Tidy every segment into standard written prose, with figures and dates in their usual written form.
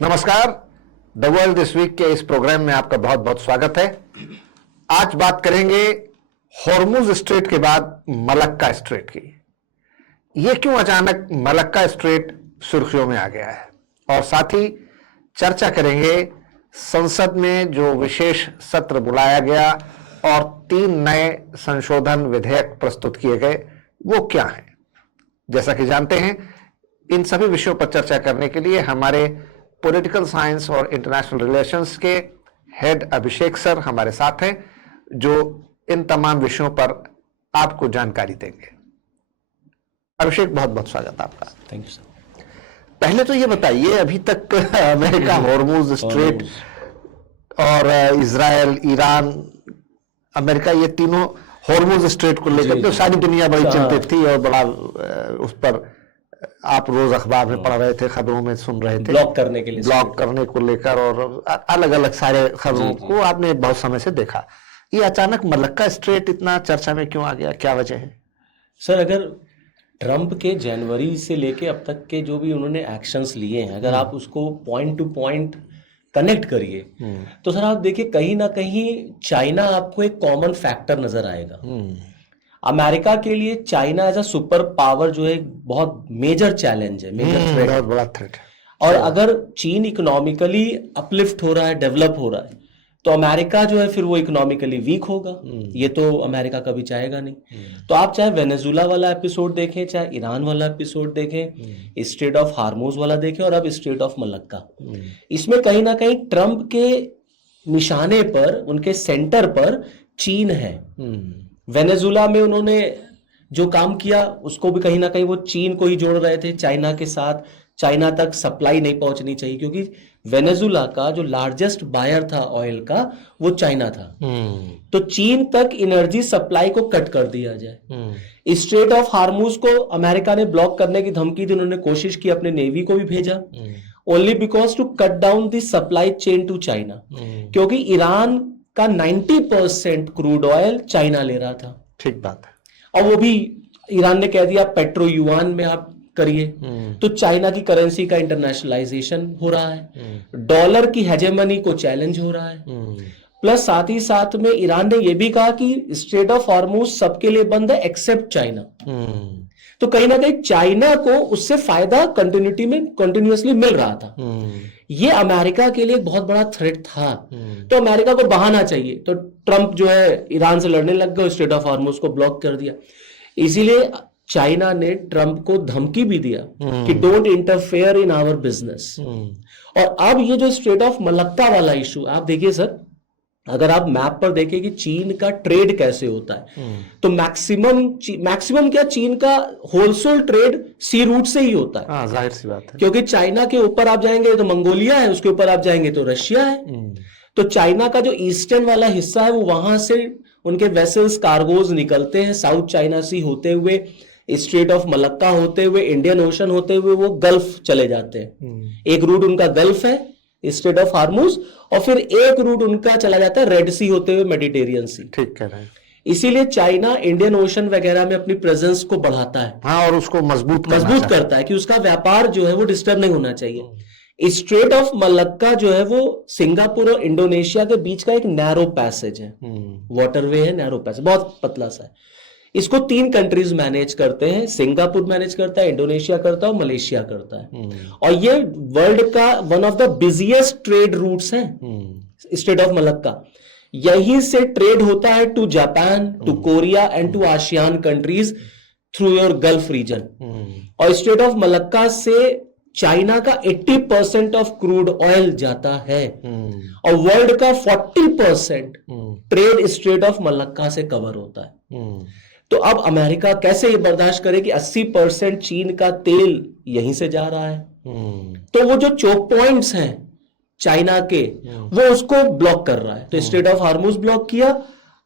नमस्कार। The world this week के इस प्रोग्राम में आपका बहुत बहुत स्वागत है। आज बात करेंगे हॉर्मुज स्ट्रेट के बाद मलक्का स्ट्रेट की। यह क्यों अचानक मलक्का स्ट्रेट सुर्खियों में आ गया है, और साथ ही चर्चा करेंगे संसद में जो विशेष सत्र बुलाया गया और 3 नए संशोधन विधेयक प्रस्तुत किए गए वो क्या हैं। जैसा कि जानते हैं, इन सभी विषयों पर चर्चा करने के लिए हमारे पॉलिटिकल साइंस और इंटरनेशनल रिलेशंस के हेड अभिषेक सर हमारे साथ हैं, जो इन तमाम विषयों पर आपको जानकारी देंगे। अभिषेक, बहुत बहुत स्वागत आपका। Thank you sir. पहले तो ये बताइए, अभी तक अमेरिका हॉर्मुज स्ट्रेट और इजराइल, ईरान, अमेरिका, ये तीनों हॉर्मुज स्ट्रेट को लेकर तो सारी दुनिया बड़ी चिंतित थी और बड़ा उस पर आप रोज अखबार में पढ़ रहे थे, खबरों में सुन रहे थे, ब्लॉक करने के लिए, ब्लॉक करने को लेकर, और अलग अलग सारे खबरों को आपने बहुत समय से देखा। ये अचानक मलक्का स्ट्रेट इतना चर्चा में क्यों आ गया, क्या वजह है? सर, अगर ट्रंप के जनवरी से लेके अब तक के जो भी उन्होंने एक्शंस लिए हैं, अगर आप उसको पॉइंट टू पॉइंट कनेक्ट करिए तो सर आप देखिए, कहीं ना कहीं चाइना आपको एक कॉमन फैक्टर नजर आएगा। अमेरिका के लिए China as a superpower जो है बहुत मेजर चैलेंज है, मेजर थ्रेट, बहुत बड़ा थ्रेट है। और अगर चीन इकोनॉमिकली अपलिफ्ट हो रहा है, डेवलप हो रहा है, तो अमेरिका जो है फिर वो इकोनॉमिकली वीक होगा। ये तो अमेरिका कभी चाहेगा नहीं। तो आप चाहे वेनेजुला वाला एपिसोड देखें, चाहे ईरान वाला एपिसोड देखें, स्ट्रेट ऑफ हार्मोज वाला देखें, और अब स्ट्रेट ऑफ मलक्का, इसमें कहीं ना कहीं ट्रंप के निशाने पर, उनके सेंटर पर चीन है। वेनेजुला में उन्होंने जो काम किया उसको भी कहीं ना कहीं वो चीन को ही जोड़ रहे थे चाइना के साथ। चाइना तक सप्लाई नहीं पहुंचनी चाहिए, क्योंकि वेनेजुला का जो लार्जेस्ट बायर था ऑयल का, वो चाइना था। तो चीन तक एनर्जी सप्लाई को कट कर दिया जाए। स्ट्रेट ऑफ हार्मूज को अमेरिका ने ब्लॉक करने की धमकी दी, उन्होंने कोशिश की, अपने नेवी को भी भेजा, only because to cut down the supply chain to China, क्योंकि ईरान का 90% क्रूड ऑयल चाइना ले रहा था। ठीक बात है। और वो भी ईरान ने कह दिया पेट्रो युआन में आप करिए। तो चाइना की करेंसी का इंटरनेशनलाइजेशन हो रहा है, डॉलर की हेजेमनी को चैलेंज हो रहा है। प्लस साथ ही साथ में ईरान ने यह भी कहा कि स्ट्रेट ऑफ हॉर्मुज सबके लिए बंद है एक्सेप्ट चाइना। तो कहीं ना कहीं चाइना को उससे फायदा कंटिन्यूटी में कंटिन्यूअसली मिल रहा था। ये अमेरिका के लिए एक बहुत बड़ा थ्रेट था। तो अमेरिका को बहाना चाहिए, तो ट्रंप जो है ईरान से लड़ने लग गए, स्ट्रेट ऑफ हॉर्मुज को ब्लॉक कर दिया। इसीलिए चाइना ने ट्रंप को धमकी भी दिया कि don't interfere in our business. और अब ये जो स्ट्रेट ऑफ मलक्का वाला इशू, आप देखिए सर, अगर आप मैप पर देखें कि चीन का ट्रेड कैसे होता है, तो मैक्सिमम क्या, चीन का होलसेल ट्रेड सी रूट से ही होता है। जाहिर सी बात है, क्योंकि चाइना के ऊपर आप जाएंगे तो मंगोलिया है, उसके ऊपर आप जाएंगे तो रशिया है। तो चाइना का जो ईस्टर्न वाला हिस्सा है, वो वहां से उनके वेसल्स, कार्गोज निकलते हैं साउथ चाइना सी होते हुए, स्ट्रेट ऑफ मलक्का होते हुए, इंडियन ओशन होते हुए वो गल्फ चले जाते हैं। एक रूट उनका गल्फ है, स्ट्रेट ऑफ हार्मूज, और फिर एक रूट उनका चला जाता है रेड सी होते हुए मेडिटेरियन सी। ठीक कह रहे हैं। इसीलिए चाइना इंडियन ओशन वगैरह में अपनी प्रेजेंस को बढ़ाता है, हाँ, और उसको मजबूत करता है कि उसका व्यापार जो है वो डिस्टर्ब नहीं होना चाहिए। स्ट्रेट ऑफ मलक्का जो है वो सिंगापुर और इंडोनेशिया के बीच का एक नैरो पैसेज है, वाटरवे है, नैरो पैसेज, बहुत पतला सा है। इसको 3 कंट्रीज मैनेज करते हैं, सिंगापुर मैनेज करता है, इंडोनेशिया करता है और मलेशिया करता है। और ये वर्ल्ड का one of the busiest trade routes है स्ट्रेट ऑफ मलक्का। यहीं से ट्रेड होता है to Japan, to Korea and to ASEAN countries through your Gulf region. और स्ट्रेट ऑफ मलक्का से चाइना का 80% ऑफ क्रूड ऑयल जाता है, और वर्ल्ड का 40% ट्रेड स्ट्रेट ऑफ मलक्का से कवर होता है। तो अब अमेरिका कैसे ये बर्दाश्त करे कि 80% चीन का तेल यहीं से जा रहा है। तो वो जो चोक पॉइंट्स हैं चाइना के, वो उसको ब्लॉक कर रहा है। तो स्ट्रेट ऑफ हार्मूज ब्लॉक किया,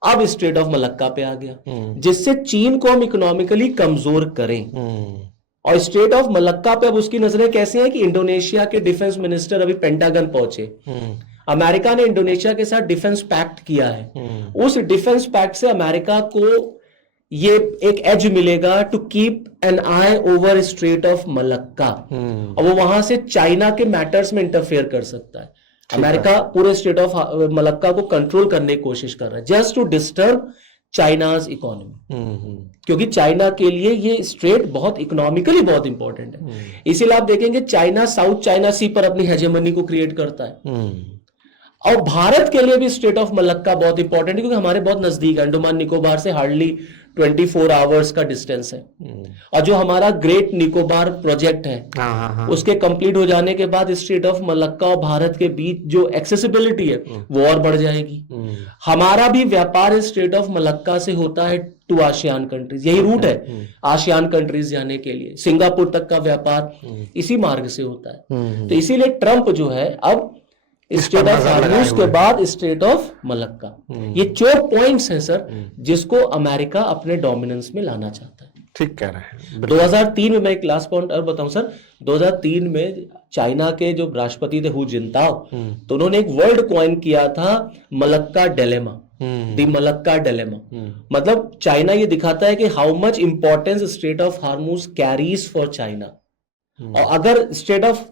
अब स्ट्रेट ऑफ मलक्का पे आ गया, जिससे चीन को हम इकोनॉमिकली कमजोर करें। और स्ट्रेट ऑफ मलक्का पे अब उसकी नजरें कैसी हैं कि इंडोनेशिया के डिफेंस मिनिस्टर अभी पेंटागन पहुंचे। अमेरिका ने इंडोनेशिया के साथ डिफेंस पैक्ट किया है। उस डिफेंस पैक्ट से अमेरिका को ये एक एज मिलेगा to keep an eye over Strait of Malacca, और वो वहां से चाइना के मैटर्स में इंटरफेयर कर सकता है। अमेरिका पूरे स्ट्रेट ऑफ मलक्का को कंट्रोल करने की कोशिश कर रहा है, just to disturb China's economy, क्योंकि चाइना के लिए ये स्ट्रेट बहुत इकोनॉमिकली बहुत इंपॉर्टेंट है। इसीलिए आप देखेंगे चाइना साउथ चाइना सी पर अपनी हेजेमनी को क्रिएट करता है। और भारत के लिए भी स्ट्रेट ऑफ मलक्का बहुत इंपॉर्टेंट है, क्योंकि हमारे बहुत नजदीक है, अंडमान निकोबार से हार्डली 24 आवर्स का डिस्टेंस है। और जो हमारा ग्रेट निकोबार प्रोजेक्ट है, उसके कंप्लीट हो जाने के बाद स्ट्रेट ऑफ मलक्का और भारत के बीच जो एक्सेसिबिलिटी है वो और बढ़ जाएगी। हमारा भी व्यापार स्ट्रेट ऑफ मलक्का से होता है टू आसियान कंट्रीज, यही रूट है आसियान कंट्रीज जाने के लिए। सिंगापुर तक का व्यापार इसी मार्ग से होता है। तो इसीलिए ट्रंप जो है अब स्ट्रेट ऑफ हार्मूज के बाद स्ट्रेट ऑफ मलक्का, ये चोक पॉइंट्स हैं सर, जिसको अमेरिका अपने डोमिनेंस में लाना चाहता है। ठीक कह रहे हैं। 2003 में मैं एक लास्ट पॉइंट और बताऊं सर, 2003 में चाइना के जो राष्ट्रपति थे हु जिनताओ, तो उन्होंने एक वर्ड कॉइन किया था Malacca dilemma, the Malacca dilemma. मतलब चाइना ये दिखाता है कि how much importance straight of Hormuz carries for China. और अगर स्ट्रेट ऑफ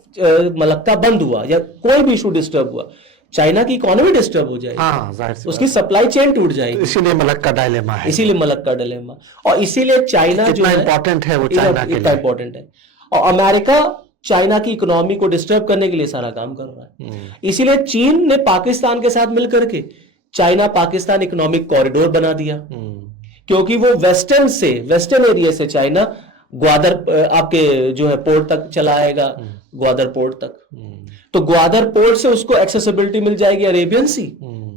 मलक्का बंद हुआ या कोई भी इशू डिस्टर्ब हुआ, चाइना की इकोनॉमी डिस्टर्ब हो जाएगी, जाहिर सी उसकी सप्लाई चेन टूट जाएगी। इसीलिए मलक्का डायलेमा है, इसीलिए मलक्का डिलेमा। और इसीलिए चाइना जो है इंपॉर्टेंट है, वो चाइना के लिए इंपॉर्टेंट है। और अमेरिका चाइना की इकोनॉमी को डिस्टर्ब करने के लिए सारा काम कर रहा है। इसीलिए चीन ने पाकिस्तान के साथ मिलकर के चाइना पाकिस्तान इकोनॉमिक कॉरिडोर बना दिया, क्योंकि वो वेस्टर्न एरिया से चाइना ग्वादर आपके जो है पोर्ट तक चला आएगा, ग्वादर पोर्ट तक। तो ग्वादर पोर्ट से उसको एक्सेसिबिलिटी मिल जाएगी अरेबियन सी,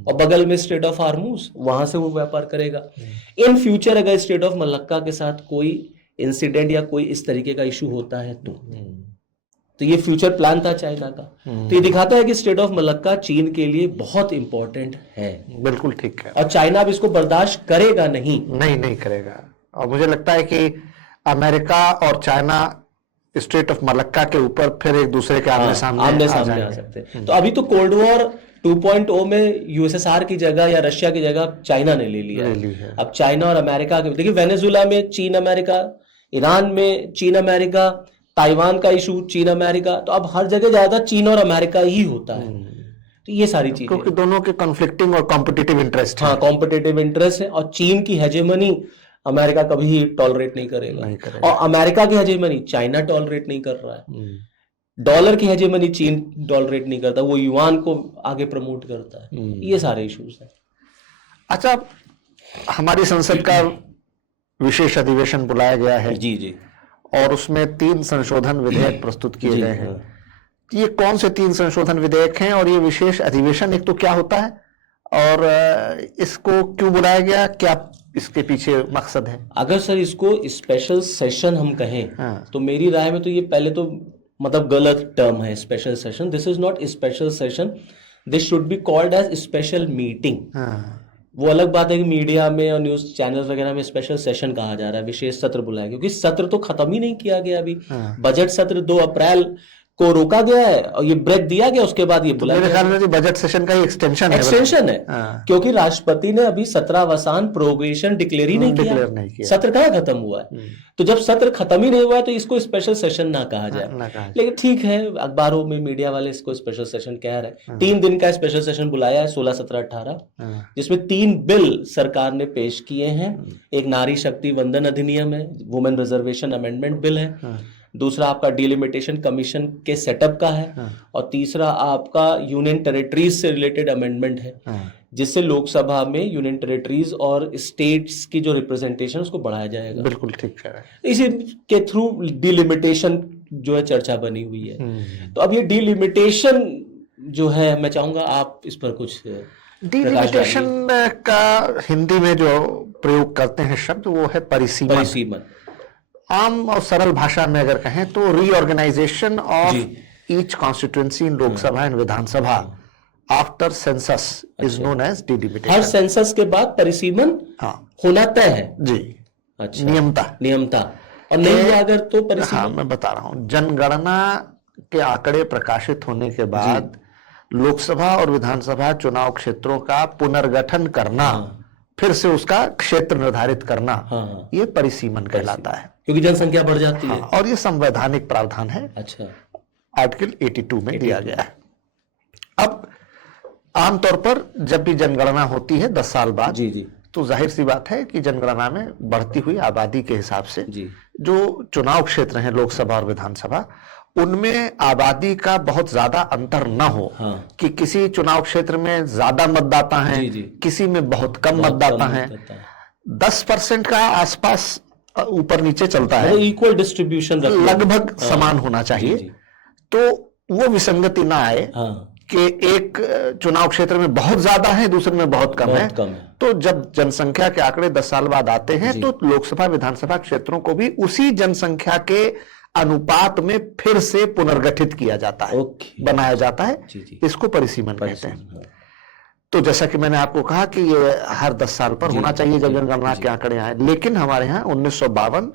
और बगल में स्ट्रेट ऑफ हार्मूज, वहां से वो व्यापार करेगा। इन फ्यूचर अगर स्ट्रेट ऑफ मलक्का के साथ कोई इंसिडेंट या कोई इस तरीके का इशू होता है तो ये फ्यूचर प्लान था चाइना का। तो ये दिखाता है कि स्ट्रेट ऑफ मलक्का चीन के लिए बहुत इंपॉर्टेंट है। बिल्कुल ठीक है। और चाइना अब इसको बर्दाश्त करेगा नहीं करेगा। और मुझे लगता है कि अमेरिका और चाइना स्ट्रेट ऑफ मलक्का के ऊपर फिर एक दूसरे के आमने सामने आ सकते हैं। तो अभी तो कोल्ड वॉर 2.0 में यूएसएसआर की जगह या रशिया की जगह चाइना ने ले लिया है। अब चाइना और अमेरिका के, देखिए वेनेजुला में चीन अमेरिका, ईरान में चीन अमेरिका, ताइवान का इशू चीन अमेरिका, तो अब हर जगह ज्यादा चीन और अमेरिका ही होता है। तो ये सारी चीजें, क्योंकि दोनों के कॉन्फ्लिक्टिंग और कॉम्पिटिटिव इंटरेस्ट है। कॉम्पिटिटिव इंटरेस्ट है, और चीन की हेजेमनी अमेरिका कभी टॉलरेट नहीं करेगा। और अमेरिका की हेजेमनी चाइना टॉलरेट नहीं कर रहा है। डॉलर की हेजेमनी चीन टॉलरेट नहीं करता, वो युआन को आगे प्रमोट करता है। ये सारे इश्यूज हैं। अच्छा, हमारी संसद का विशेष अधिवेशन बुलाया गया है जी, और उसमें 3 संशोधन विधेयक प्रस्तुत किए गए हैं। ये कौन से 3 संशोधन विधेयक हैं, और ये विशेष अधिवेशन एक तो क्या होता है, और इसको क्यों बुलाया गया, क्या इसके पीछे मकसद है? अगर सर इसको स्पेशल सेशन हम कहें तो मेरी राय में तो ये पहले तो मतलब गलत टर्म है special session. This is not special session, this should be called as special meeting. वो अलग बात है कि मीडिया में और न्यूज चैनल वगैरह में स्पेशल सेशन कहा जा रहा है, विशेष सत्र बुलाया, क्योंकि सत्र तो खत्म ही नहीं किया गया अभी। बजट सत्र 2 अप्रैल को रोका गया है और ये ब्रेक दिया गया, उसके बाद ये बुलाया मेरे ख्याल में बजट सेशन का ही एक्सटेंशन है। क्योंकि राष्ट्रपति ने अभी 17वां प्रोग्रेशन डिक्लेयर ही नहीं किया। सत्र कहाँ खत्म हुआ है? तो जब सत्र खत्म ही नहीं हुआ है तो इसको स्पेशल सेशन ना कहा जाए। लेकिन ठीक है, अखबारों में मीडिया वाले इसको स्पेशल सेशन कह रहे हैं। 3 दिन का स्पेशल सेशन बुलाया है, 16, 17, 18, जिसमें 3 बिल सरकार ने पेश किए हैं। एक नारी शक्ति वंदन अधिनियम है, वुमेन रिजर्वेशन अमेंडमेंट बिल है। दूसरा आपका डिलिमिटेशन कमीशन के सेटअप का है, और तीसरा आपका यूनियन टेरिटरीज से रिलेटेड अमेंडमेंट है, जिससे लोकसभा में यूनियन टेरिटरीज और स्टेट्स की जो रिप्रेजेंटेशन उसको बढ़ाया जाएगा। बिल्कुल ठीक कह रहे हैं। इसी के थ्रू डिलिमिटेशन जो है चर्चा बनी हुई है। तो अब ये डिलिमिटेशन जो है, मैं चाहूंगा आप इस पर कुछ डिलिमिटेशन का हिंदी में जो प्रयोग करते हैं शब्द, वो है परिसीमन। आम और सरल भाषा में अगर कहें तो reorganisation of each constituency in Lok Sabha and Vidhan Sabha after census is known as delimitation. हर सेंसस के बाद परिसीमन होना तय है जी। अच्छा, नियमता और नहीं हुआ अगर तो परिसीमन। मैं बता रहा हूं, जनगणना के आंकड़े प्रकाशित होने के बाद लोकसभा और विधानसभा चुनाव क्षेत्रों का पुनर्गठन करना फिर से उसका क्षेत्र निर्धारित करना, हाँ। ये परिसीमन कहलाता है, क्योंकि जनसंख्या बढ़ जाती है। और ये संवैधानिक प्रावधान है, अच्छा, आर्टिकल 82 में दिया गया है। अब आमतौर पर जब भी जनगणना होती है 10 साल बाद, जी जी तो जाहिर सी बात है कि जनगणना में बढ़ती हुई आबादी के हिसाब से जी, जो चुनाव क्षेत्र हैं लोकसभा और विधानसभा, उनमें आबादी का बहुत ज्यादा अंतर न हो, हाँ। कि किसी चुनाव क्षेत्र में ज्यादा मतदाता हैं, जी, जी। किसी में बहुत कम मतदाता हैं, 10% का आसपास ऊपर नीचे चलता है, इक्वल डिस्ट्रीब्यूशन लगभग समान होना चाहिए, जी। तो वो विसंगति ना आए हाँ, कि एक चुनाव क्षेत्र में बहुत ज्यादा है, दूसरे में बहुत कम है। तो जब जनसंख्या के आंकड़े 10 साल बाद आते हैं, तो लोकसभा विधानसभा क्षेत्रों को भी उसी जनसंख्या के अनुपात में फिर से पुनर्गठित किया जाता है, बनाया जाता है। इसको परिसीमन कहते हैं। तो जैसा कि मैंने आपको कहा कि ये हर 10 साल पर होना चाहिए जब जनगणना के आंकड़े आए, लेकिन हमारे यहाँ 1952,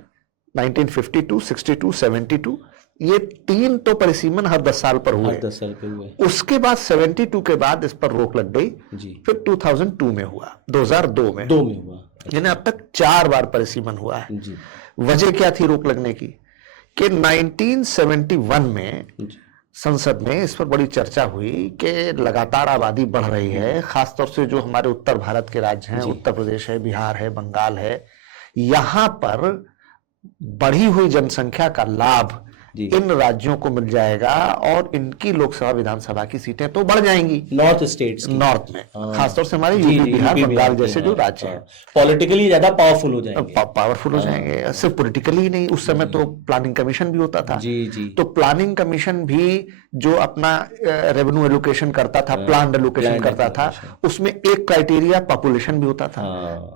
1952, 62, 72, ये 3 तो परिसीमन हर 10 साल पर हुए। 10 साल पे हुए। उसके बाद 72 के बाद इस पर रोक लग गई, फिर 2002 में हुआ, 2002 में हुआ, यानी अब तक 4 बार परिसीमन हुआ है। वजह क्या थी रोक लगने की? कि 1971 में संसद में इस पर बड़ी चर्चा हुई कि लगातार आबादी बढ़ रही है, खासतौर से जो हमारे उत्तर भारत के राज्य हैं, उत्तर प्रदेश है, बिहार है, बंगाल है, यहाँ पर बढ़ी हुई जनसंख्या का लाभ इन राज्यों को मिल जाएगा और इनकी लोकसभा विधानसभा की सीटें तो बढ़ जाएंगी नॉर्थ स्टेट्स, नॉर्थ में, खासतौर से हमारे यूपी, बिहार, बंगाल जैसे जो राज्य हैं, पॉलिटिकली ज्यादा पावरफुल हो जाएंगे। पावरफुल हो जाएंगे। सिर्फ पॉलिटिकली ही नहीं, उस समय तो प्लानिंग कमीशन भी होता था। तो प्लानिंग कमीशन भी जो अपना रेवेन्यू एलोकेशन करता था, प्लान एलोकेशन करता था, उसमें एक क्राइटेरिया पॉपुलेशन भी होता था।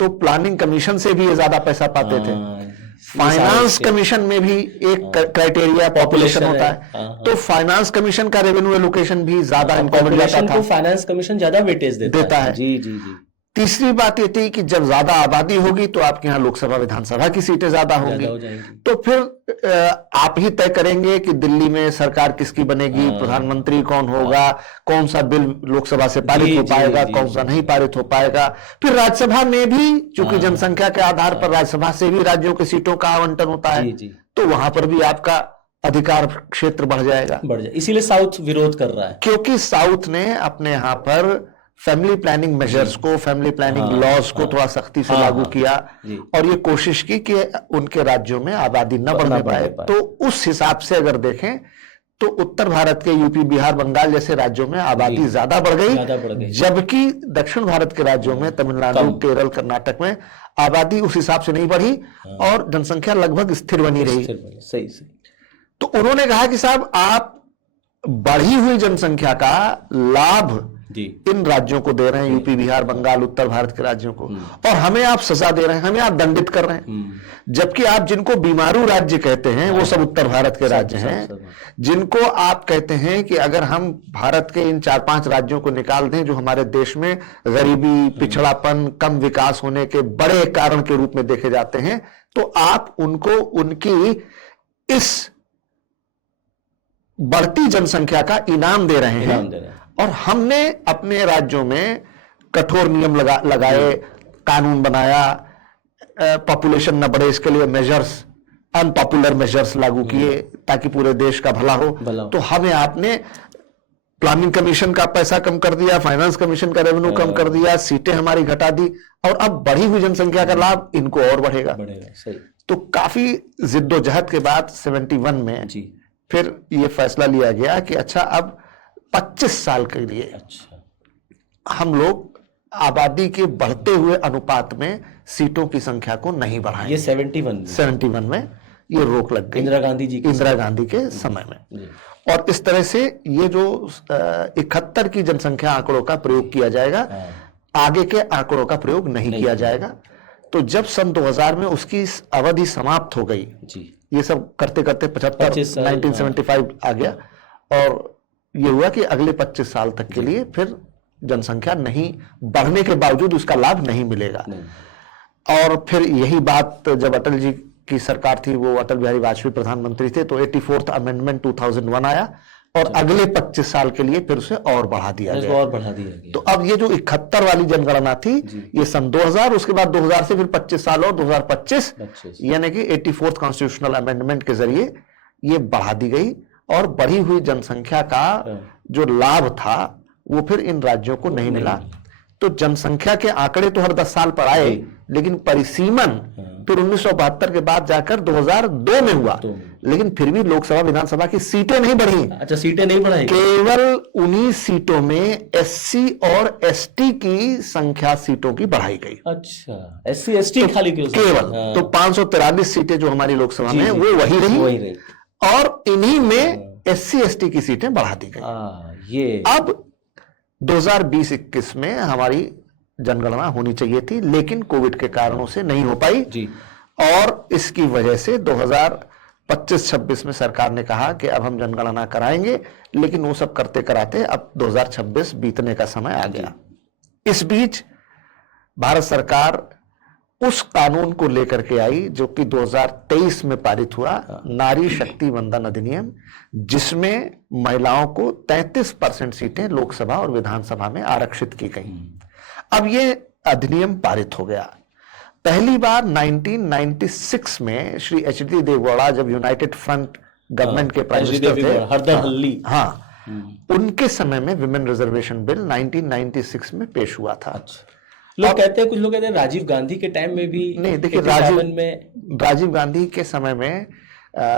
तो प्लानिंग कमीशन से भी ये ज्यादा पैसा पाते थे। फाइनेंस कमीशन में भी एक क्राइटेरिया पॉपुलेशन होता है, तो फाइनेंस कमीशन का रेवेन्यू एलोकेशन भी ज्यादा इनको मिल जाता था। फाइनेंस कमीशन ज्यादा वेटेज देता है। जी जी जी। तीसरी बात ये थी कि जब ज्यादा आबादी होगी तो आपके यहाँ लोकसभा विधानसभा की सीटें ज्यादा होंगी, तो फिर आप ही तय करेंगे कि दिल्ली में सरकार किसकी बनेगी, प्रधानमंत्री कौन होगा, कौन सा बिल लोकसभा से पारित हो पाएगा, कौन सा नहीं पारित हो पाएगा। फिर राज्यसभा में भी चूंकि जनसंख्या के आधार पर राज्यसभा से भी राज्यों की सीटों का आवंटन होता है, तो वहां पर भी आपका अधिकार क्षेत्र बढ़ जाएगा। इसीलिए साउथ विरोध कर रहा है, क्योंकि साउथ ने अपने यहाँ पर फैमिली प्लानिंग मेजर्स को, फैमिली प्लानिंग लॉज को थोड़ा सख्ती से लागू किया और ये कोशिश की कि उनके राज्यों में आबादी न बढ़ने पाए। तो उस हिसाब से अगर देखें तो उत्तर भारत के यूपी, बिहार, बंगाल जैसे राज्यों में आबादी ज्यादा बढ़ गई, जबकि दक्षिण भारत के राज्यों में तमिलनाडु, केरल, कर्नाटक में आबादी उस हिसाब से नहीं बढ़ी और जनसंख्या लगभग स्थिर बनी रही। सही। तो उन्होंने कहा कि साहब आप बढ़ी हुई जनसंख्या का लाभ इन राज्यों को दे रहे हैं, यूपी, बिहार, बंगाल, उत्तर भारत के राज्यों को, और हमें आप सजा दे रहे हैं, हमें आप दंडित कर रहे हैं। जबकि आप जिनको बीमारू राज्य कहते हैं वो सब उत्तर भारत के राज्य हैं, जिनको आप कहते हैं कि अगर हम भारत के इन 4-5 राज्यों को निकाल दें जो हमारे देश में गरीबी, पिछड़ापन, कम विकास होने के बड़े कारण के रूप में देखे जाते हैं, तो आप उनको उनकी इस बढ़ती जनसंख्या का इनाम दे रहे हैं। और हमने अपने राज्यों में कठोर नियम लगाए, कानून बनाया, पॉपुलेशन न बढ़े इसके लिए मेजर्स, अनपॉपुलर मेजर्स लागू किए ताकि पूरे देश का भला हो। तो हमें आपने प्लानिंग कमीशन का पैसा कम कर दिया, फाइनेंस कमीशन का रेवेन्यू कम कर दिया, सीटें हमारी घटा दी, और अब बढ़ी हुई जनसंख्या का लाभ इनको और बढ़ेगा। सही। तो काफी जिद्दोजहद के बाद 71 में फिर ये फैसला लिया गया कि अच्छा अब 25 साल के लिए हम लोग आबादी के बढ़ते हुए अनुपात में सीटों की संख्या को नहीं बढ़ाएंगे। ये 71 में ये रोक लग गई इंदिरा गांधी के समय में। और इस तरह से ये जो 71 की जनसंख्या आंकड़ों का प्रयोग किया जाएगा, आगे के आंकड़ों का प्रयोग नहीं किया जाएगा। तो जब सन 2000 में उसकी अवधि समाप्त हो गई, ये सब करते करते 1975 आ गया, और ये हुआ कि अगले 25 साल तक के लिए फिर जनसंख्या नहीं बढ़ने के बावजूद उसका लाभ नहीं मिलेगा। और फिर यही बात जब अटल जी की सरकार थी, वो अटल बिहारी वाजपेयी प्रधानमंत्री थे, तो 84th अमेंडमेंट 2001 आया और अगले 25 साल के लिए फिर उसे और बढ़ा दिया इसको गया। और बढ़ा दिया गया। तो अब ये जो 71 वाली जनगणना थी, ये सन 2000, उसके बाद 2000 से फिर 25 साल और 2025, यानी कि 84th कॉन्स्टिट्यूशनल अमेंडमेंट के जरिए ये बढ़ा दी गई और बढ़ी हुई जनसंख्या का जो लाभ था वो फिर इन राज्यों को नहीं मिला। तो जनसंख्या के आंकड़े तो हर 10 साल पर आए, लेकिन परिसीमन फिर 1972 के बाद जाकर 2002 में हुआ, लेकिन फिर भी लोकसभा विधानसभा की सीटें नहीं बढ़ी। अच्छा, सीटें नहीं बढ़ाई, केवल उन्हीं सीटों में एससी और एसटी की संख्या सीटों की बढ़ाई गई। अच्छा, एससी एसटी खाली केवल तो 543 सीटें जो हमारी लोकसभा में वो वही रही और इन्हीं में एससी एसटी की सीटें बढ़ा दी गई। ये अब 2020-21 में हमारी जनगणना होनी चाहिए थी, लेकिन कोविड के कारणों से नहीं हो पाई जी। और इसकी वजह से 2025-26 में सरकार ने कहा कि अब हम जनगणना कराएंगे, लेकिन वो सब करते कराते अब 2026 बीतने का समय आ गया। इस बीच भारत सरकार उस कानून को लेकर के आई जो कि 2023 में पारित हुआ, नारी शक्ति वंदन अधिनियम, जिसमें महिलाओं को 33% सीटें लोकसभा और विधानसभा में आरक्षित की गई। अब ये अधिनियम पारित हो गया। पहली बार 1996 में श्री एच.डी. देवगौड़ा जब यूनाइटेड फ्रंट गवर्नमेंट के प्राइम मिनिस्टर थे, उनके समय में विमेन रिजर्वेशन बिल 1996 में पेश हुआ था। लोग कहते हैं, कुछ लोग कहते हैं राजीव गांधी के टाइम में भी नहीं। देखिए, राजीव गांधी के समय में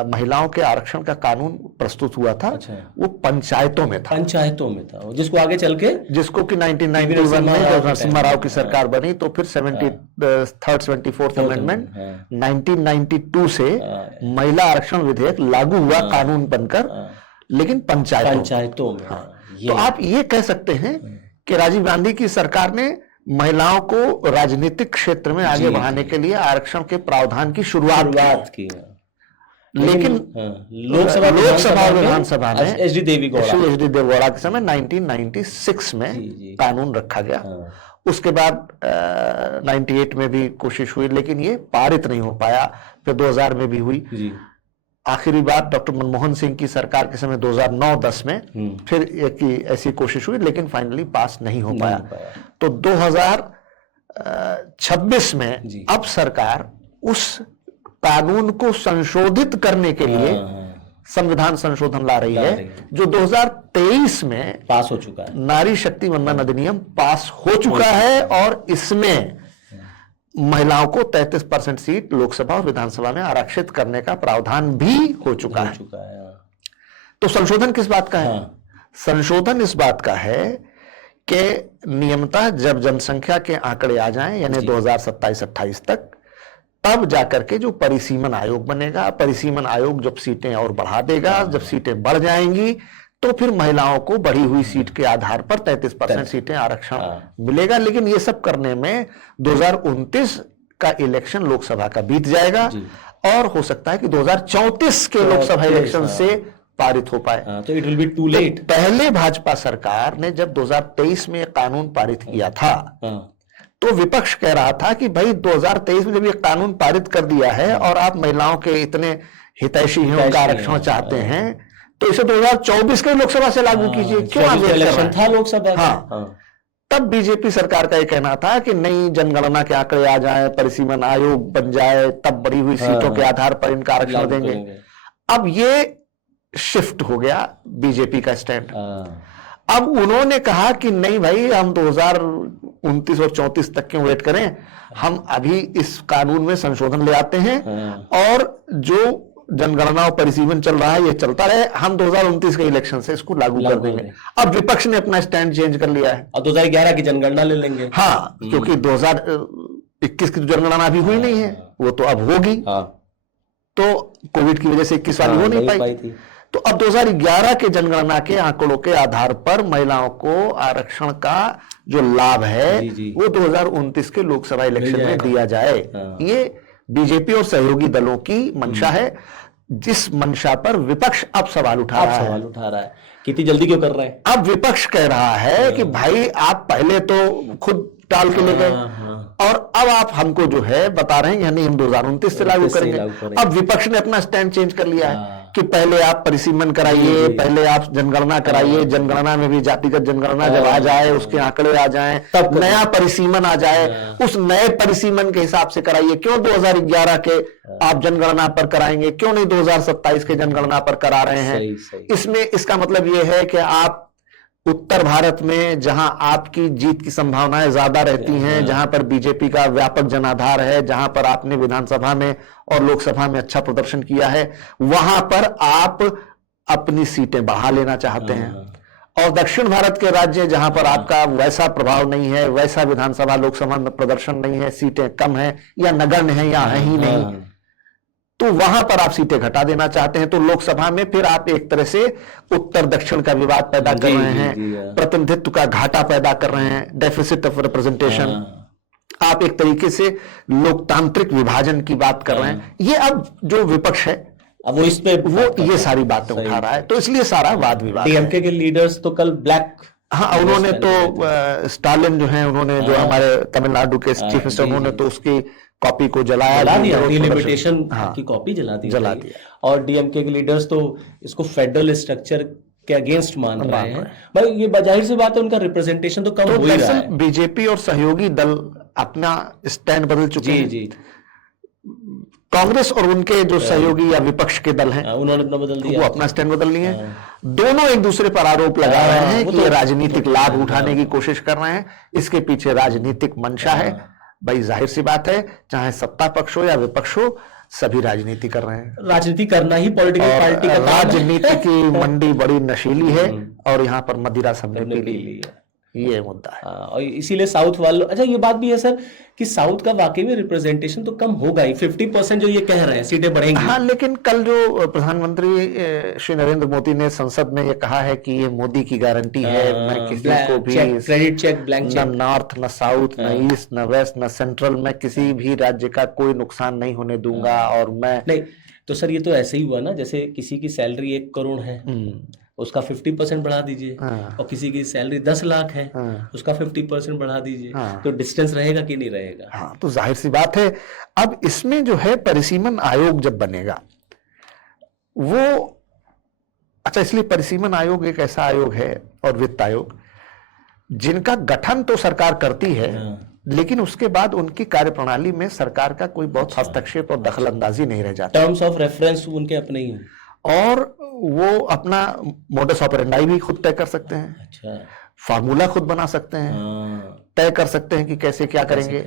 महिलाओं के आरक्षण का कानून प्रस्तुत हुआ था। अच्छा। वो पंचायतों में था, जिसको आगे चल के, जिसको कि 1991 में जब नरसिम्हा राव की सरकार बनी तो फिर 74th अमेंडमेंट 1992 से महिला आरक्षण विधेयक लागू हुआ कानून बनकर, लेकिन पंचायतों में। तो आप ये कह सकते हैं कि राजीव गांधी की सरकार ने महिलाओं को राजनीतिक क्षेत्र में आगे बढ़ाने के लिए आरक्षण के प्रावधान की शुरुआत की, लेकिन लोकसभा और विधानसभा में एच.डी. देवगौड़ा के समय 1996 में कानून रखा गया। उसके बाद 98 में भी कोशिश हुई, लेकिन ये पारित नहीं हो पाया। फिर 2000 में भी हुई। आखिरी बात डॉक्टर मनमोहन सिंह की सरकार के समय 2009-10 में फिर एक ऐसी कोशिश हुई, लेकिन फाइनली पास नहीं हो पाया। तो 2026 में अब सरकार उस कानून को संशोधित करने के लिए संविधान संशोधन ला रही है, जो 2023 में पास हो चुका है। नारी शक्ति वंदन अधिनियम पास हो चुका है और इसमें महिलाओं को 33% सीट लोकसभा और विधानसभा में आरक्षित करने का प्रावधान भी हो चुका है। तो संशोधन किस बात का है? संशोधन इस बात का है कि नियमतः जब जनसंख्या के आंकड़े आ जाएं, यानी 2027-28 तक, तब जाकर के जो परिसीमन आयोग बनेगा, परिसीमन आयोग जब सीटें और बढ़ा देगा, जब सीटें बढ़ जाएंगी तो फिर महिलाओं को बढ़ी हुई सीट के आधार पर 33% सीटें आरक्षण मिलेगा। लेकिन ये सब करने में 2029 का इलेक्शन लोकसभा का बीत जाएगा और हो सकता है कि 2034 के लोकसभा इलेक्शन से पारित हो पाए। तो it will be too late. पहले भाजपा सरकार ने जब 2023 में कानून पारित किया था तो विपक्ष कह रहा था कि भाई 2023 में जब ये कानून पारित कर दिया है और आप महिलाओं के इतने हितैषी हैं, उनका आरक्षण चाहते हैं, तो इसे 2024 के लोकसभा से लागू कीजिए, क्यों आगे इलेक्शन था लोकसभा? तब बीजेपी सरकार का ये कहना था कि नहीं, जनगणना के आंकड़े आ जाए, परिसीमन आयोग बन जाए, तब बढ़ी हुई सीटों के आधार पर इनका आरक्षण देंगे। अब ये शिफ्ट हो गया बीजेपी का स्टैंड। अब उन्होंने कहा कि नहीं भाई, हम 2029 और 34 तक क्यों वेट करें, हम अभी इस कानून में संशोधन ले आते हैं और जो जनगणना और परिसीमन चल रहा है ये चलता रहे, हम 2029 के इलेक्शन से इसको लागू कर देंगे। अब विपक्ष ने अपना स्टैंड चेंज कर लिया है और 2011 की जनगणना ले लेंगे। हाँ, क्योंकि 2021 की जनगणना अभी हुई नहीं है, वो तो अब होगी। तो कोविड की वजह से 21 वाली हो नहीं पाई थी। तो अब 2011 के जनगणना के आंकड़ों के आधार पर महिलाओं को आरक्षण का जो लाभ है वो 2029 के लोकसभा इलेक्शन में दिया जाए। ये बीजेपी और सहयोगी दलों की मंशा है, जिस मंशा पर विपक्ष अब सवाल उठा रहा है। कितनी जल्दी क्यों कर रहे हैं? अब विपक्ष कह रहा है कि भाई आप पहले तो खुद टाल के ले गए और अब आप हमको जो है बता रहे हैं, यानी हम 2029 से लागू करेंगे। अब विपक्ष ने अपना स्टैंड चेंज कर लिया है कि पहले आप परिसीमन कराइए, जी। पहले आप जनगणना कराइए, जनगणना में भी जातिगत जनगणना जब आ जाए, उसके आंकड़े आ जाएं, तब नया परिसीमन आ जाए, हाँ। उस नए परिसीमन के हिसाब से कराइए। क्यों 2011 के आप जनगणना पर कराएंगे, क्यों नहीं 2027 के जनगणना पर करा रहे हैं? सही सही। इसमें इसका मतलब यह है कि आप उत्तर भारत में जहां आपकी जीत की संभावनाएं ज्यादा रहती हैं, जहां पर बीजेपी का व्यापक जनाधार है, जहां पर आपने विधानसभा में और लोकसभा में अच्छा प्रदर्शन किया है, वहां पर आप अपनी सीटें बढ़ा लेना चाहते हैं। और दक्षिण भारत के राज्य जहां पर आपका वैसा प्रभाव नहीं है, वैसा विधानसभा लोकसभा में प्रदर्शन नहीं है, सीटें कम है या नगण्य है या है ही नहीं, तो वहां पर आप सीटें घटा देना चाहते हैं। तो लोकसभा में फिर आप एक तरह से उत्तर दक्षिण का विवाद पैदा कर रहे हैं, प्रतिनिधित्व का घाटा पैदा कर रहे हैं, डेफिसिट ऑफ रिप्रेजेंटेशन। आप एक तरीके से लोकतांत्रिक विभाजन की बात कर रहे हैं। ये अब जो विपक्ष है अब वो इस पे ये सारी बातें उठा रहा है, तो इसलिए सारा वाद विवाद है। डीएमके के लीडर्स तो कल ब्लैक, हाँ, उन्होंने तो स्टालिन जो है, उन्होंने जो हमारे तमिलनाडु के चीफ मिनिस्टर, उन्होंने तो उसकी कॉपी को जला दिया, डिलिमिटेशन की कॉपी जला दिया। और डीएमके के लीडर्स तो इसको फेडरल स्ट्रक्चर के अगेंस्ट मान रहे हैं। भाई ये जाहिर सी बात है, उनका रिप्रेजेंटेशन तो कम हो ही रहा है। बीजेपी और सहयोगी दल अपना स्टैंड बदल चुके हैं। जी। कांग्रेस और उनके जो सहयोगी या विपक्ष के दल हैं, उन्होंने अपना बदल दिया, वो अपना स्टैंड बदल लिए हैं। दोनों एक दूसरे पर आरोप लगा रहे हैं कि ये राजनीतिक लाभ उठाने की कोशिश कर रहे हैं, इसके पीछे राजनीतिक मंशा है। भाई जाहिर सी बात है, चाहे सत्ता पक्ष हो या विपक्ष हो, सभी राजनीति कर रहे हैं। राजनीति करना ही पॉलिटिकल पार्टी का राजनीति की मंडी बड़ी नशीली है और यहाँ पर मदिरा सबने पी ली, ये मुद्दा है। और इसीलिए साउथ वालों, अच्छा ये बात भी है सर कि साउथ का वाकई में रिप्रेजेंटेशन तो कम होगा ही, 50% जो ये कह रहे हैं सीटें बढ़ेंगी। हाँ, लेकिन कल जो प्रधानमंत्री श्री नरेंद्र मोदी ने संसद में ये कहा है कि ये मोदी की गारंटी है, मैं किसी को भी क्रेडिट चेक, ब्लैंक चेक, न नॉर्थ न साउथ न ईस्ट न वेस्ट न सेंट्रल, मैं किसी भी राज्य का कोई नुकसान नहीं होने दूंगा। और मैं नहीं तो सर ये तो ऐसे ही हुआ ना, जैसे किसी की सैलरी 1 करोड़ है, उसका 50% बढ़ा दीजिए, और किसी की सैलरी 10 लाख है, उसका 50% बढ़ा दीजिए, तो डिस्टेंस रहेगा कि नहीं रहेगा? हाँ, तो जाहिर सी बात है। अब इसमें जो है परिसीमन आयोग जब बनेगा वो, अच्छा, इसलिए परिसीमन आयोग एक ऐसा आयोग है और वित्त आयोग जिनका गठन तो सरकार करती है, लेकिन उसके बाद उनकी कार्यप्रणाली में सरकार का कोई बहुत हस्तक्षेप और दखल अंदाजी नहीं रह जाता। टर्म्स ऑफ रेफरेंस उनके अपने ही, और वो अपना मोडस ऑपरेंडाई भी खुद तय कर सकते हैं। अच्छा, फार्मूला खुद बना सकते हैं, तय कर सकते हैं कि कैसे क्या करेंगे,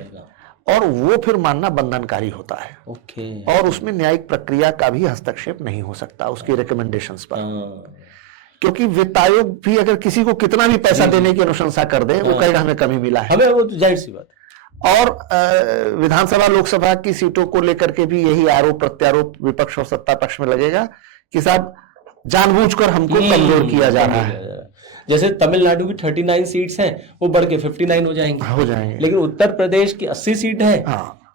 और वो फिर मानना बंधनकारी होता है। ओके। और उसमें न्यायिक प्रक्रिया का भी हस्तक्षेप नहीं हो सकता उसकी रिकमेंडेशंस पर, क्योंकि वित्त आयोग भी अगर किसी को कितना भी पैसा देने की अनुशंसा कर दे, वो कहेगा हमें कमी मिला है, हमें, वो तो जाहिर सी बात। और विधानसभा लोकसभा की सीटों को लेकर के भी यही आरोप प्रत्यारोप विपक्ष और सत्ता पक्ष में लगेगा कि साहब जानबूझकर हमको कमजोर किया जा रहा है। जैसे तमिलनाडु की 39 सीट्स हैं, वो बढ़ के 59 हो जाएंगे, लेकिन उत्तर प्रदेश की 80 सीट है,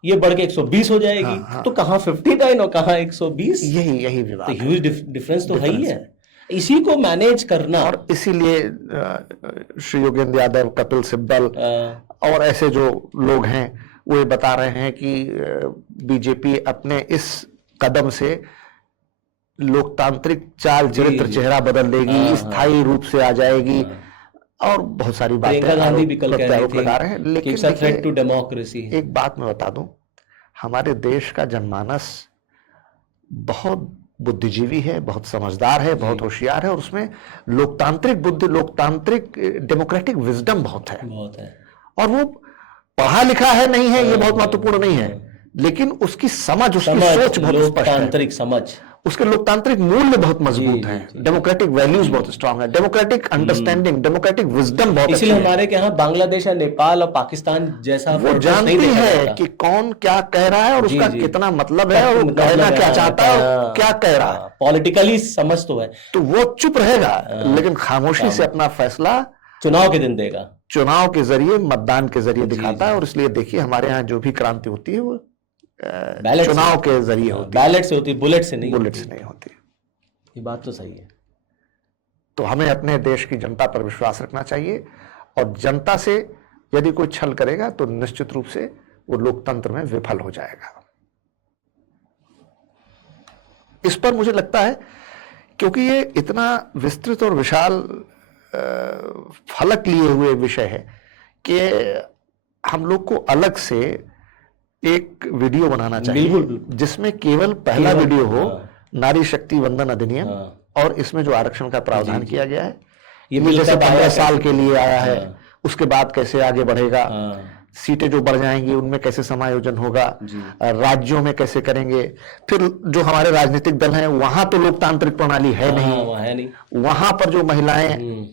ये बढ़ के 120 हो जाएगी। तो कहाँ 59 और कहाँ 120? यही विवाद, तो ह्यूज डिफरेंस तो है ही है। इसी को मैनेज करना, और इसीलिए श्री योगेंद्र यादव, कपिल सिब्बल और ऐसे जो लोग हैं वो ये बता रहे हैं कि बीजेपी अपने इस कदम से लोकतांत्रिक चाल चरित्र चेहरा बदल देगी, स्थायी रूप से आ जाएगी, और बहुत सारी बातें गांधी भी कल कह लगा रहे हैं। लेकिन थ्रेट टू डेमोक्रेसी, एक बात मैं बता दूं, हमारे देश का जनमानस बहुत बुद्धिजीवी है, बहुत समझदार है, बहुत होशियार है, और उसमें लोकतांत्रिक बुद्धि, लोकतांत्रिक डेमोक्रेटिक विजडम बहुत है। और वो पढ़ा लिखा है नहीं है, ये बहुत महत्वपूर्ण नहीं है, लेकिन उसकी समझ, उसकी सोच बहुत स्पष्ट है, लोकतांत्रिक समझ, उसके लोकतांत्रिक मूल्य बहुत मजबूत हैं, डेमोक्रेटिक वैल्यूज बहुत स्ट्रांग है, डेमोक्रेटिक अंडरस्टैंडिंग, डेमोक्रेटिक विजडम बहुत, इसलिए हमारे के यहाँ बांग्लादेश या नेपाल और पाकिस्तान जैसा वो जानती है कि कौन क्या कह रहा है और उसका कितना मतलब है, और कहना क्या चाहता है और क्या कह रहा है। पॉलिटिकली समझ तो है, तो वो चुप रहेगा, लेकिन खामोशी से अपना फैसला चुनाव के दिन देगा, चुनाव के जरिए, मतदान के जरिए दिखाता है। और इसलिए देखिए, हमारे यहाँ जो भी क्रांति होती है वो चुनाव के जरिए होती है, बैलेट से होती है, बुलेट से नहीं होती। ये बात तो सही है। तो हमें अपने देश की जनता पर विश्वास रखना चाहिए, और जनता से यदि कोई छल करेगा तो निश्चित रूप से वो लोकतंत्र में विफल हो जाएगा। इस पर मुझे लगता है क्योंकि ये इतना विस्तृत और विशाल फलक लिए हुए विषय है कि हम लोग को अलग से एक वीडियो बनाना चाहिए बिल्कुल। जिसमें केवल पहला वीडियो हो, नारी शक्ति वंदन अधिनियम, हाँ। और इसमें जो आरक्षण का प्रावधान किया गया है ये ये जैसे बिल कब आया 15 साल कैसे? के लिए आया है, हाँ। उसके बाद कैसे आगे बढ़ेगा, हाँ। सीटें जो बढ़ जाएंगी उनमें कैसे समायोजन होगा, राज्यों में कैसे करेंगे, फिर जो हमारे राजनीतिक दल हैं वहां तो लोकतांत्रिक प्रणाली है हाँ, नहीं, वहाँ है नहीं, वहां पर जो महिलाएं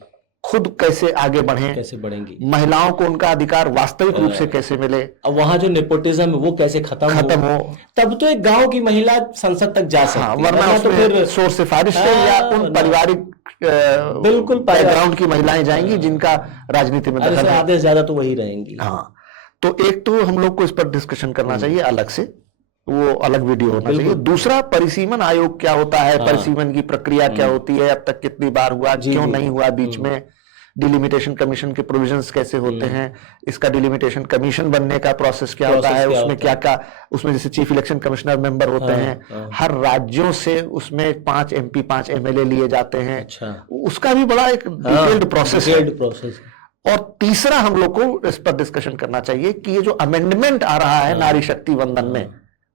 खुद कैसे आगे बढ़ें, कैसे बढ़ेंगी, महिलाओं को उनका अधिकार वास्तविक रूप से कैसे मिले, अब वहां जो नेपोटिज्म है वो कैसे खत्म हो, तब तो एक गांव की महिला संसद तक जा सकती है, वरना तो फिर सोर्स सिफारिश से या उन पारिवारिक बिल्कुल बैकग्राउंड की महिलाएं जाएंगी जिनका राजनीति में दखल है। आधे से ज्यादा तो वही रहेंगी। हाँ, तो एक तो हम लोग को इस पर डिस्कशन करना चाहिए अलग से, वो अलग वीडियो होना चाहिए। दूसरा, परिसीमन आयोग क्या होता है, परिसीमन की प्रक्रिया क्या होती है, अब तक कितनी बार हुआ, क्यों नहीं हुआ, बीच में डिलिमिटेशन कमीशन के प्रोविजंस कैसे होते हैं, इसका डिलिमिटेशन कमीशन बनने का प्रोसेस क्या होता है, उसमें क्या क्या, उसमें जैसे चीफ इलेक्शन कमिश्नर मेंबर होते हैं, हर राज्यों से उसमें 5 MP 5 MLA लिए जाते हैं। अच्छा। उसका भी बड़ा एक डिटेल्ड प्रोसेस है। और तीसरा, हम लोग को इस पर डिस्कशन करना चाहिए कि ये जो अमेंडमेंट आ रहा है नारी शक्ति वंदन में,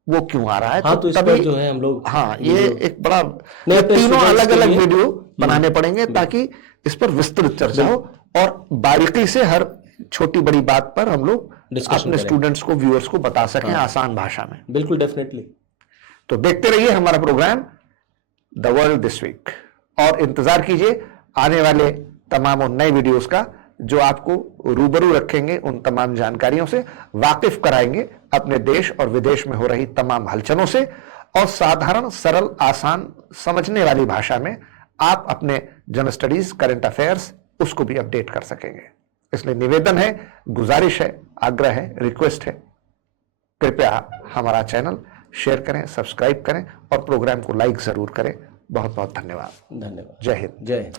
वो क्यों आ रहा है। हाँ, तो इस पर जो है हम लोग, हाँ, ये एक बड़ा, तीनों अलग अलग वीडियो बनाने पड़ेंगे ताकि इस पर विस्तृत चर्चा हो और बारीकी से हर छोटी बड़ी बात पर हम लोग अपने स्टूडेंट्स को, व्यूअर्स को बता सकें आसान भाषा में। बिल्कुल, डेफिनेटली। तो देखते रहिए हमारा programme the world this week और इंतजार कीजिए आने वाले तमाम नए वीडियोस का, जो आपको रूबरू रखेंगे उन तमाम जानकारियों से, वाकिफ कराएंगे अपने देश और विदेश में हो रही तमाम हलचलों से, और साधारण, सरल, आसान, समझने वाली भाषा में आप अपने जनरल स्टडीज, करंट अफेयर्स, उसको भी अपडेट कर सकेंगे। इसलिए निवेदन है, गुजारिश है, आग्रह है, रिक्वेस्ट है, कृपया हमारा चैनल शेयर करें, सब्सक्राइब करें और प्रोग्राम को लाइक जरूर करें। बहुत बहुत धन्यवाद। धन्यवाद। जय हिंद। जय हिंद।